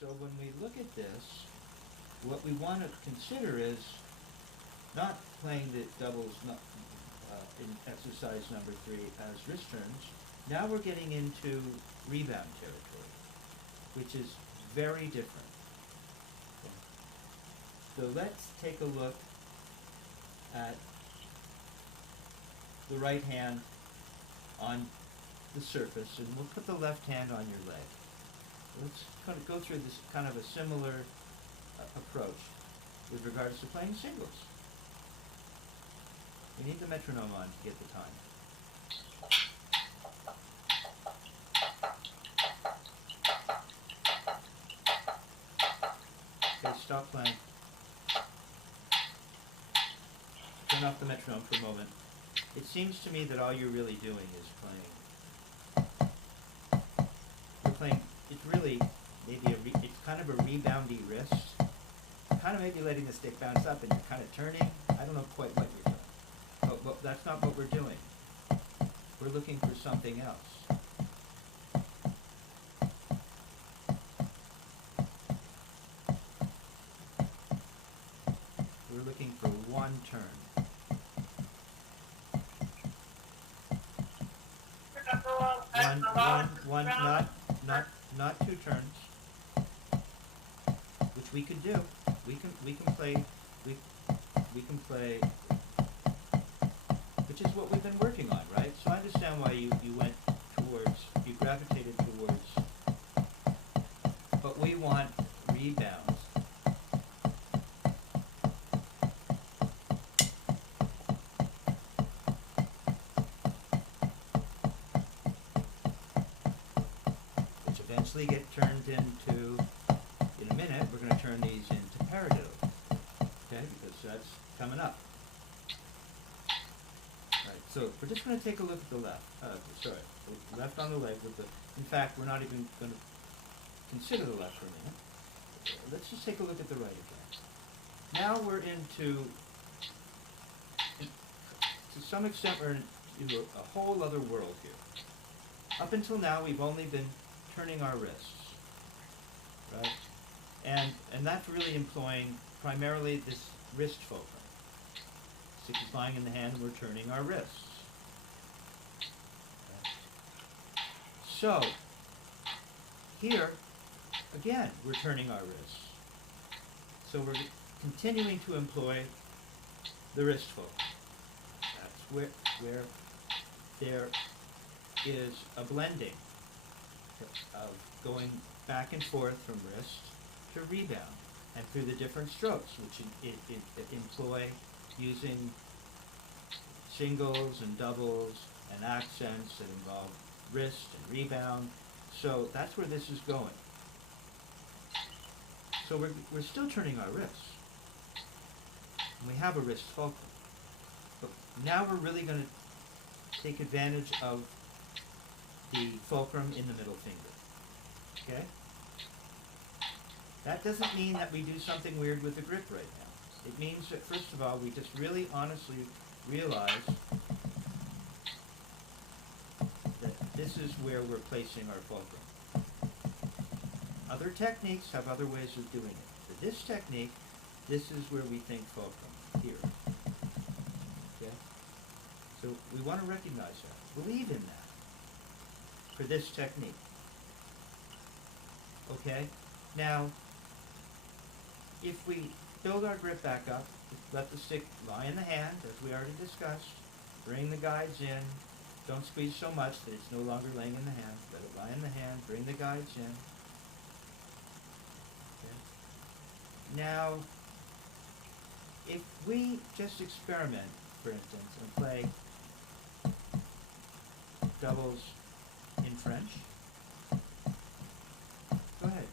So when we look at this, what we want to consider is not playing the doubles in exercise number 3 as wrist turns. Now we're getting into rebound territory, which is very different. So let's take a look at the right hand on the surface, and we'll put the left hand on your leg. Let's kind of go through this kind of a similar approach with regards to playing singles. We need the metronome on to get the time. Okay, stop playing. Turn off the metronome for a moment. It seems to me that all you're really doing is playing. You're playing, it's really maybe it's kind of a reboundy wrist. Kind of maybe letting the stick bounce up and you're kind of turning. I don't know quite what you're doing. But that's not what we're doing. We're looking for something else. We're looking for one turn. Not 2 turns, which we can do. We can play, we can play, which is what we've been working on, right? So I understand why you went towards, you gravitated towards, but we want rebounds. Eventually get turned into, in a minute, we're going to turn these into paradiddle, okay, because that's coming up. Alright, so we're just going to take a look at the left, the left on the leg with the, in fact, we're not even going to consider the left for a minute. Let's just take a look at the right again. Now we're into, to some extent, we're into a whole other world here. Up until now, we've only been turning our wrists, right? And that's really employing primarily this wrist fulcrum. Stick is lying in the hand, and we're turning our wrists. Okay. So, here, again, we're turning our wrists. So we're continuing to employ the wrist fulcrum. That's where there is a blending of going back and forth from wrist to rebound, and through the different strokes, which employ using singles and doubles and accents that involve wrist and rebound. So that's where this is going. So we're still turning our wrists. And we have a wrist fulcrum. But now we're really going to take advantage of the fulcrum in the middle finger. Okay? That doesn't mean that we do something weird with the grip right now. It means that, first of all, we just really honestly realize that this is where we're placing our fulcrum. Other techniques have other ways of doing it. For this technique, this is where we think fulcrum, here. Okay? So we want to recognize that. Believe in that. For this technique. Okay? Now, if we build our grip back up, let the stick lie in the hand, as we already discussed, bring the guides in, don't squeeze so much that it's no longer laying in the hand, let it lie in the hand, bring the guides in. Okay? Now, if we just experiment, for instance, and play doubles in French. Go ahead.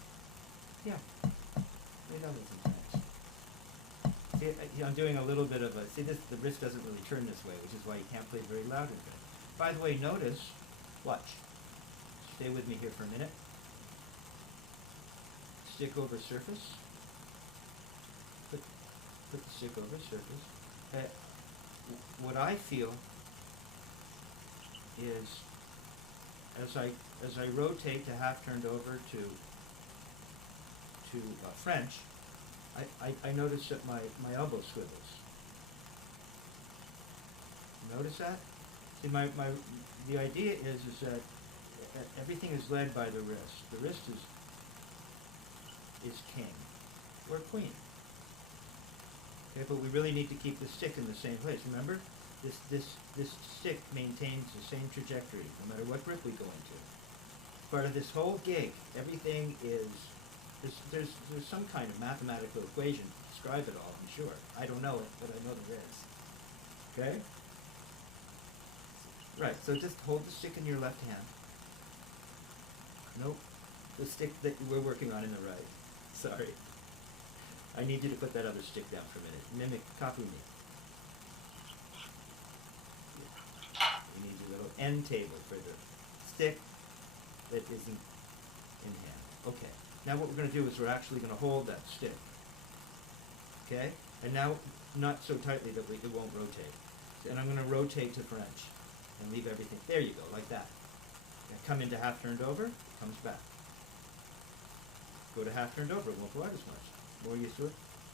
Yeah. Play doubles in French. See, I'm doing a little bit of a, see this, the wrist doesn't really turn this way, which is why you can't play very loud with it. By the way, notice, watch. Stay with me here for a minute. Stick over surface. Put the stick over surface. What I feel is, as I rotate to half turned over to to French, I notice that my elbow swivels. Notice that? See, the idea is that everything is led by the wrist. The wrist is king or queen. Okay, but we really need to keep the stick in the same place. Remember, this stick maintains the same trajectory no matter what grip we go into. Part of this whole gig, everything is there's some kind of mathematical equation to describe it all. I'm sure. I don't know it, but I know there is. Okay. Right. So just hold the stick in your left hand. Nope. The stick that we're working on in the right. Sorry. I need you to put that other stick down for a minute. Mimic, copy me. We need your little end table for the stick that isn't in hand. Okay. Now what we're going to do is we're actually going to hold that stick. Okay? And now, not so tightly that it won't rotate. And I'm going to rotate to French and leave everything. There you go, like that. Now come into half turned over, comes back. Go to half turned over, it won't go out as much. More used to it.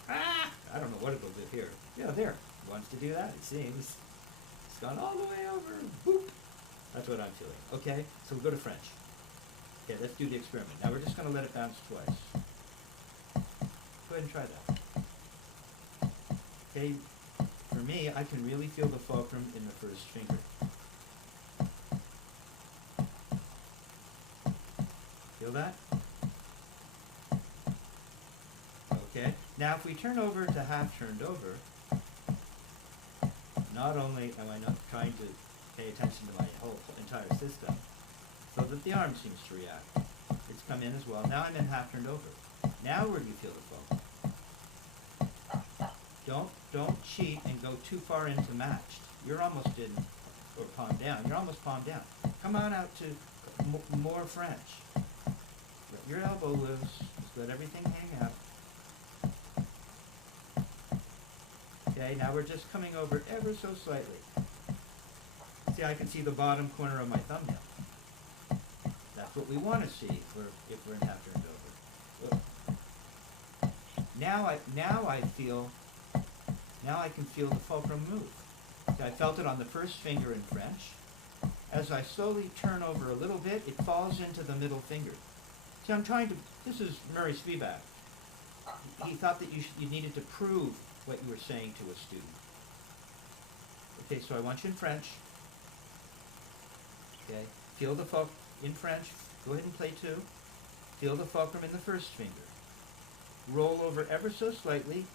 Ah! I don't know what it'll do here. Yeah, there. Wants to do that, it seems. It's gone all the way over. Boop! That's what I'm feeling. Okay, so we go to French. Okay, let's do the experiment. Now we're just going to let it bounce twice. Go ahead and try that. Okay, for me, I can really feel the fulcrum in the first finger. Feel that? Okay, now if we turn over to half turned over, not only am I not trying to pay attention to my whole entire system, so that the arm seems to react. It's come in as well. Now I'm in half turned over. Now where do you feel the fulcrum? Don't cheat and go too far into matched. You're almost in, or palm down. You're almost palm down. Come on out to more French. Let your elbow loose. Just let everything hang out. Okay, now we're just coming over ever so slightly. See, I can see the bottom corner of my thumbnail. That's what we want to see if we're in half turned over. Look. Now I can feel the fulcrum move. I felt it on the first finger in French. As I slowly turn over a little bit, it falls into the middle finger. See, I'm trying to, this is Murray Spivak. He thought that you needed to prove what you were saying to a student. Okay, so I want you in French. Okay, feel the fulcrum in French. Go ahead and play two. Feel the fulcrum in the first finger. Roll over ever so slightly,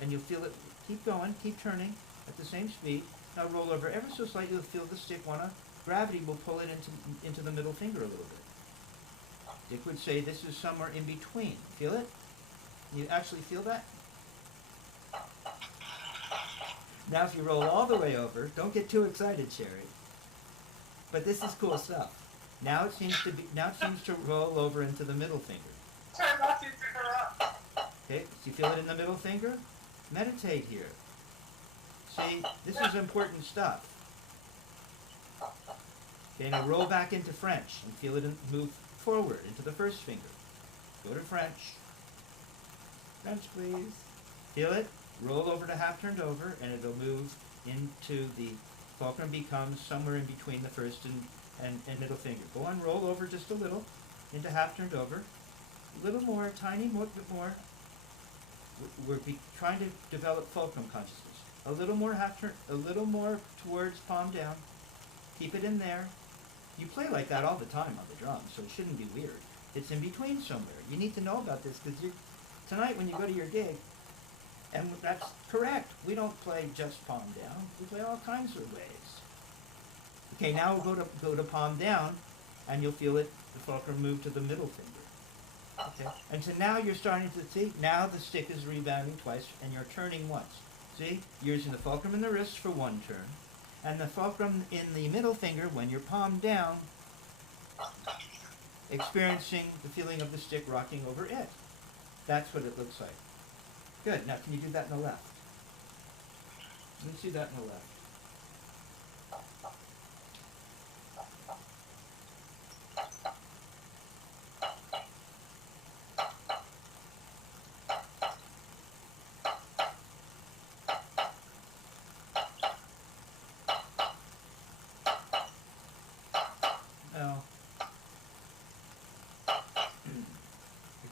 and you'll feel it. Keep going, keep turning at the same speed. Now roll over ever so slightly. You'll feel the stick gravity will pull it into the middle finger a little bit. Dick would say this is somewhere in between. Feel it? You actually feel that? Now if you roll all the way over, don't get too excited, Sherry. But this is cool stuff. Now it seems to roll over into the middle finger. Okay, so you feel it in the middle finger? Meditate here. See, this is important stuff. Okay, now roll back into French and feel it move forward into the first finger. Go to French. French, please. Feel it? Roll over to half turned over, and it'll move into the fulcrum becomes somewhere in between the first and middle finger. Go on, roll over just a little into half turned over. A little more, tiny bit more. We're trying to develop fulcrum consciousness. A little more a little more towards palm down. Keep it in there. You play like that all the time on the drums, so it shouldn't be weird. It's in between somewhere. You need to know about this because tonight when you go to your gig, and that's correct, we don't play just palm down. We play all kinds of ways. Okay, now we'll go to palm down, and you'll feel it, the fulcrum move to the middle finger. Okay, and so now you're starting to see, now the stick is rebounding twice, and you're turning once. See, you're using the fulcrum in the wrist for one turn, and the fulcrum in the middle finger when you're palm down, experiencing the feeling of the stick rocking over it. That's what it looks like. Good. Now can you do that in the left? Let's see that in the left.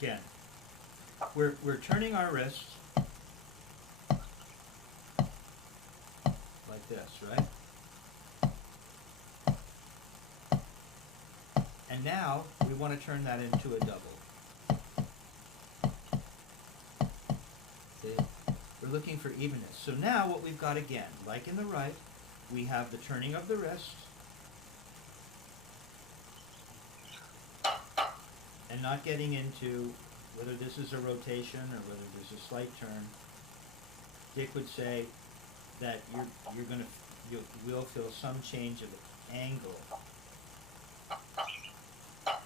again, we're turning our wrists like this, right? And now we want to turn that into a double. See? We're looking for evenness. So now what we've got again, like in the right, we have the turning of the wrist and not getting into whether this is a rotation or whether there's a slight turn. Dick would say that you will feel some change of angle.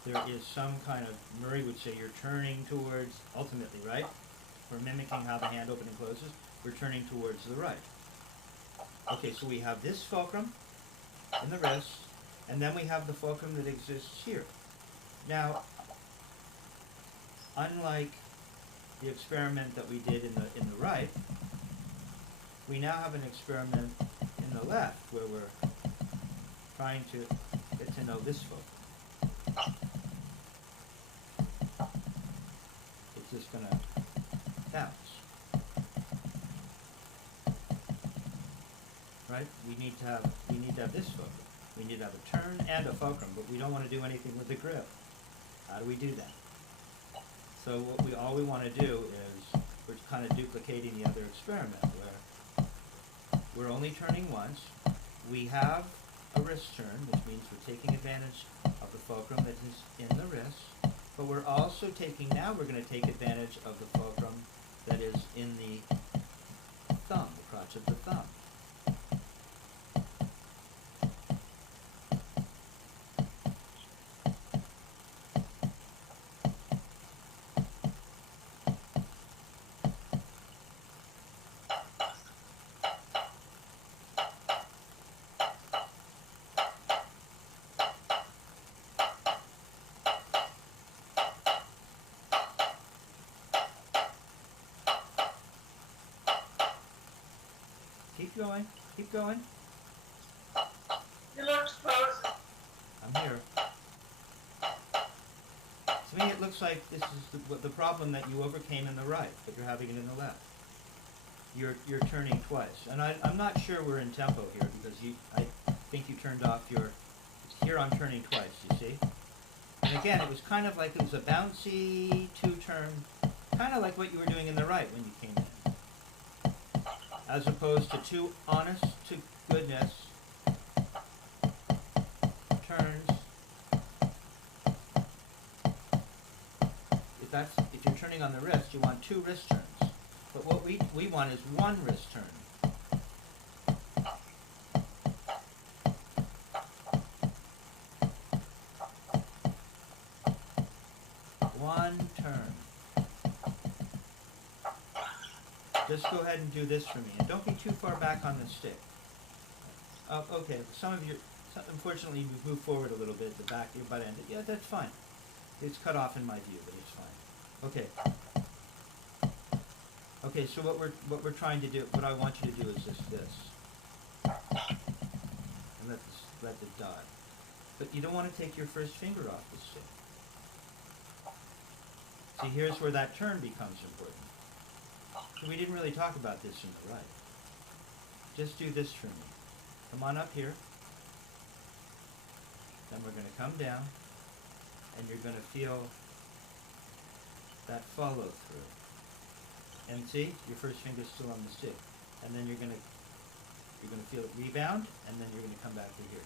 There is some kind of, Murray would say you're turning towards, ultimately, right? We're mimicking how the hand opens and closes. We're turning towards the right. Okay, so we have this fulcrum in the wrist, and then we have the fulcrum that exists here. Now, unlike the experiment that we did in the right, we now have an experiment in the left where we're trying to get to know this fulcrum. It's just going to bounce. Right? We need to have this fulcrum. We need to have a turn and a fulcrum, but we don't want to do anything with the grip. How do we do that? So all we want to do is we're kind of duplicating the other experiment where we're only turning once. We have a wrist turn, which means we're taking advantage of the fulcrum that is in the wrist, but we're also now we're going to take advantage of the fulcrum that is in the thumb, the crotch of the thumb. Keep going. Keep going. You look frozen. I'm here. To me, it looks like this is the problem that you overcame in the right, but you're having it in the left. You're turning twice, and I'm not sure we're in tempo here because I think you turned off your. Here I'm turning twice. You see, and again, it was kind of like it was a bouncy two-turn, kind of like what you were doing in the right when you came in. As opposed to two honest to goodness turns. If you're turning on the wrist, you want two wrist turns. But what we want is one wrist turn. One turn. Just go ahead and do this for me, and don't be too far back on the stick. Okay, unfortunately, you've moved forward a little bit, the back of your butt end. Yeah, that's fine. It's cut off in my view, but it's fine. Okay. Okay, so what we're trying to do, what I want you to do is just this. And let it die. But you don't want to take your first finger off the stick. See, here's where that turn becomes important. So we didn't really talk about this in the right. Just do this for me. Come on up here. Then we're going to come down, and you're going to feel that follow through. And see, your first finger's still on the stick. And then you're going to feel it rebound, and then you're going to come back to here.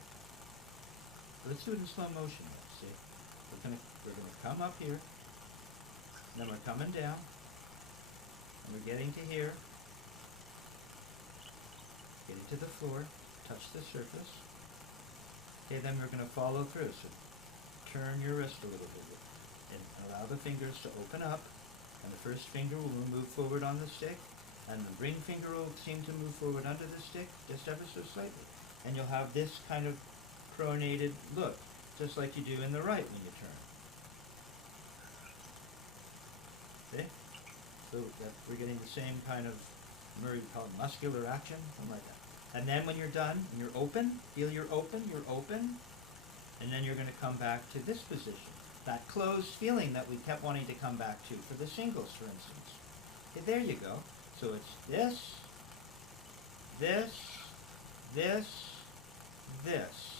Let's do it in slow motion. See, we're going to come up here, and then we're coming down. And we're getting to here, getting to the floor, touch the surface. Okay, then we're going to follow through. So turn your wrist a little bit and allow the fingers to open up. And the first finger will move forward on the stick, and the ring finger will seem to move forward under the stick just ever so slightly. And you'll have this kind of pronated look, just like you do in the right when you turn. See? So we're getting the same kind of, Murray would call it muscular action, something like that. And then when you're done, and you're open, feel you're open, and then you're going to come back to this position. that closed feeling that we kept wanting to come back to for the singles, for instance. Okay, there you go. So it's this, this, this, this.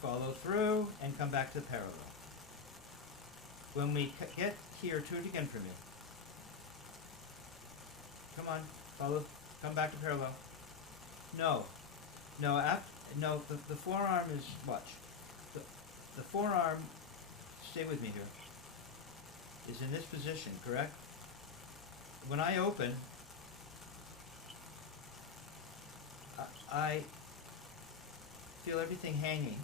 Follow through and come back to parallel. When we get here, try it again for me. Come on, follow, come back to parallel. No, no, the forearm is, watch. The forearm, stay with me here, is in this position, correct? When I open, I feel everything hanging,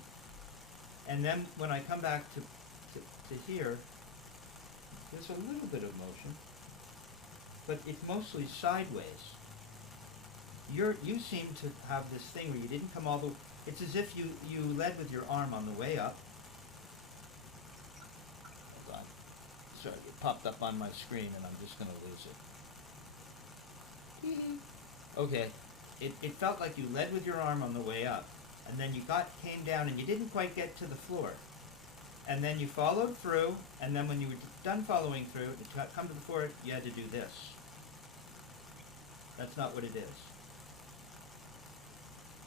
and then when I come back to here, there's a little bit of motion, but it's mostly sideways. You seem to have this thing where you didn't come all the way. It's as if you led with your arm on the way up. Hold on. Sorry, it popped up on my screen and I'm just going to lose it. Okay. It felt like you led with your arm on the way up, and then you came down and you didn't quite get to the floor. And then you followed through, and then when you were done following through, to come to the floor, you had to do this. That's not what it is.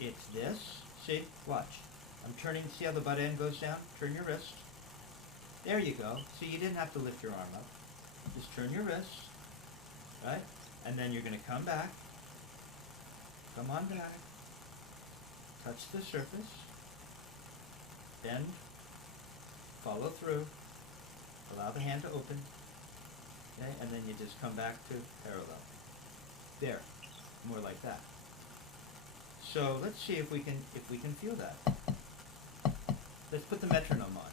It's this. See? Watch. I'm turning. See how the butt end goes down? Turn your wrist. There you go. See, you didn't have to lift your arm up. Just turn your wrist. Right? And then you're going to come back. Come on back. Touch the surface. Bend. Follow through. Allow the hand to open. Okay? And then you just come back to parallel. There. More like that. So let's see if we can feel that. Let's put the metronome on.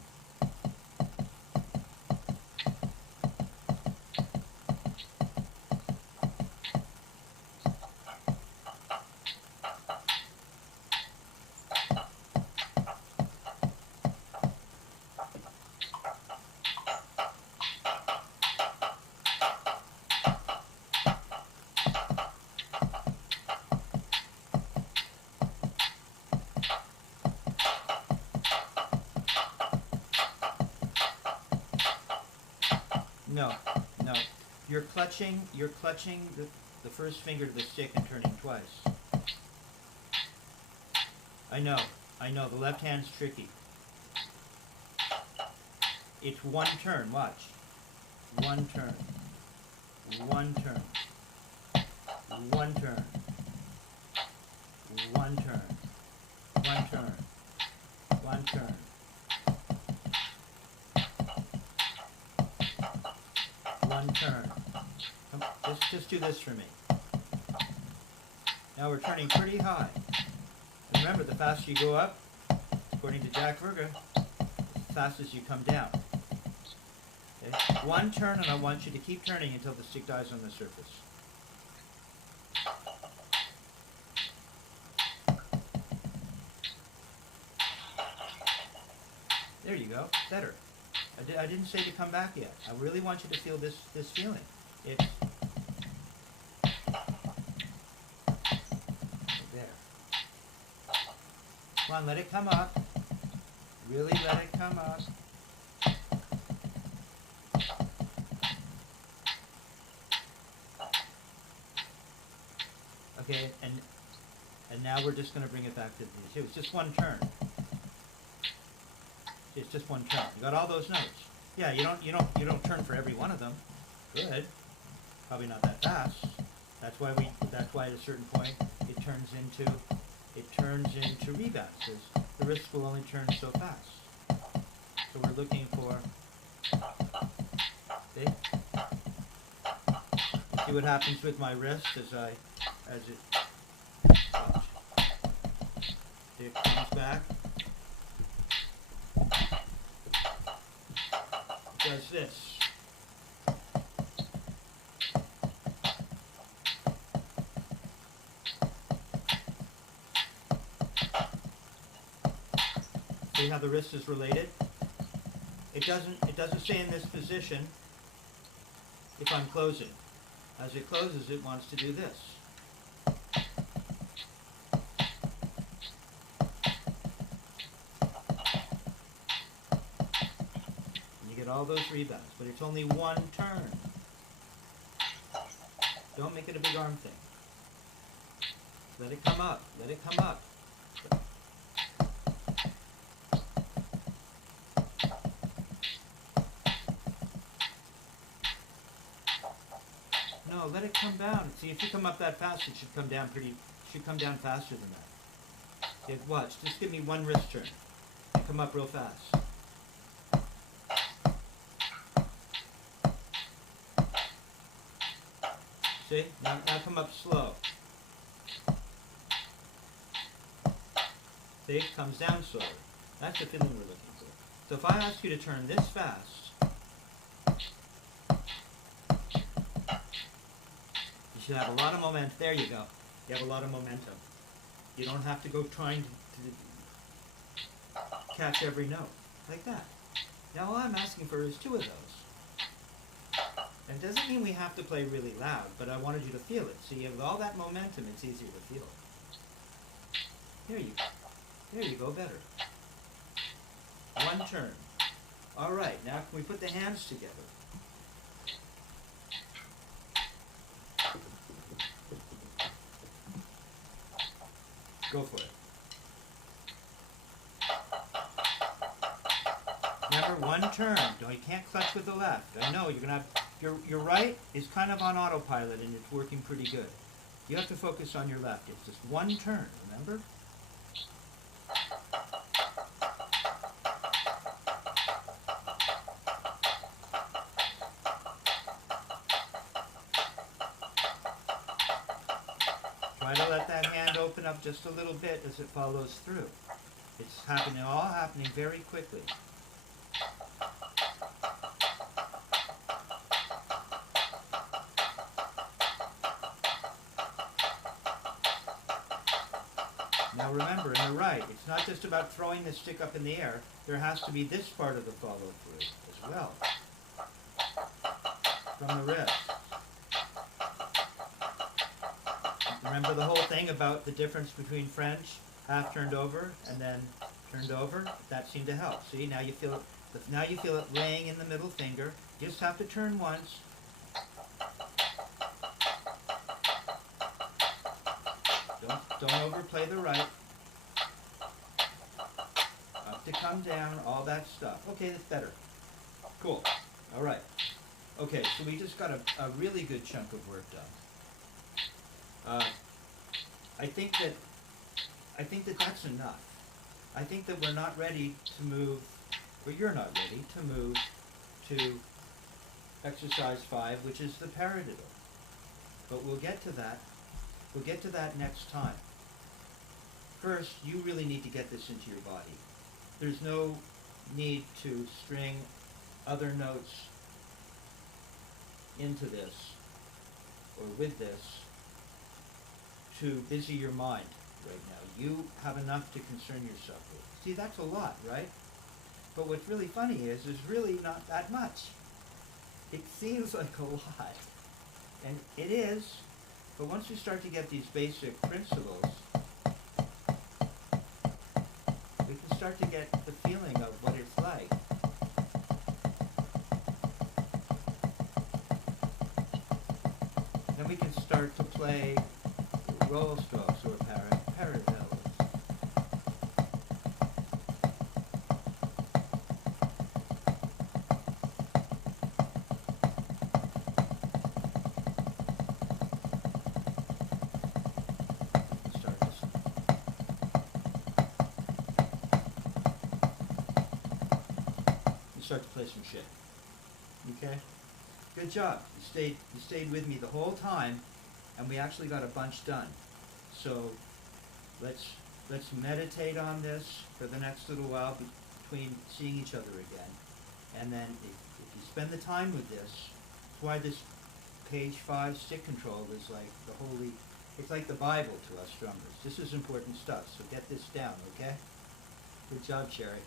No. You're clutching the first finger to the stick and turning twice. I know, the left hand's tricky. It's one turn, watch. One turn. One turn. One turn. One turn. One turn. One turn. One turn. Come, just do this for me. Now we're turning pretty high. And remember, the faster you go up, according to Jack Verga, the fastest you come down. Okay? One turn, and I want you to keep turning until the stick dies on the surface. There you go. Better. I didn't say to come back yet. I really want you to feel this feeling. It's there. Come on, let it come up. Really let it come up. Okay, and now we're just going to bring it back to the. It was just one turn. It's just one turn. You got all those notes. Yeah, you don't turn for every one of them. Good. Probably not that fast. That's why at a certain point it turns into rebounds. The wrist will only turn so fast. So we're looking for. See? See what happens with my wrist as it watch. It comes back. Does this. See how the wrist is related? It doesn't stay in this position if I'm closing. As it closes, it wants to do this. all those rebounds, but it's only one turn. Don't make it a big arm thing. Let it come up. Let it come up. No, let it come down. See, if you come up that fast, it should come down faster than that. Yeah, watch. Just give me one wrist turn. And come up real fast. See? Now come up slow. See? It comes down slowly. That's the feeling we're looking for. So if I ask you to turn this fast, you should have a lot of momentum. There you go. You have a lot of momentum. You don't have to go trying to catch every note. Like that. Now all I'm asking for is 2 of those. And it doesn't mean we have to play really loud, but I wanted you to feel it. So you have all that momentum, it's easier to feel it. There you go. There you go, better. One turn. All right, now can we put the hands together? Go for it. Remember, one turn. No, you can't clutch with the left. I know you're gonna have your right is kind of on autopilot and it's working pretty good. You have to focus on your left. It's just one turn, remember? Try to let that hand open up just a little bit as it follows through. It's all happening very quickly. Now remember, in the right, it's not just about throwing the stick up in the air. There has to be this part of the follow-through as well. From the wrist. Remember the whole thing about the difference between French, half turned over, and then turned over? That seemed to help. See, now you feel it laying in the middle finger. You just have to turn once. Don't overplay the right. Up to come down, all that stuff. Okay, that's better. Cool. All right. Okay, so we just got a really good chunk of work done. I think that that's enough. I think that we're not ready to move, or you're not ready to move to exercise 5, which is the paradiddle. But we'll get to that. We'll get to that next time. First, you really need to get this into your body. There's no need to string other notes into this, or with this, to busy your mind right now. You have enough to concern yourself with. See, that's a lot, right? But what's really funny is really not that much. It seems like a lot. And it is, but once you start to get these basic principles, we can start to get the feeling of what it's like. Then we can start to play roll strokes or paradiddles. Start to play some shit. Okay? Good job. You stayed with me the whole time, and we actually got a bunch done. So let's meditate on this for the next little while between seeing each other again. And then if you spend the time with this, that's why this page 5 stick control is like it's like the Bible to us drummers. This is important stuff, so get this down, okay? Good job, Sherry.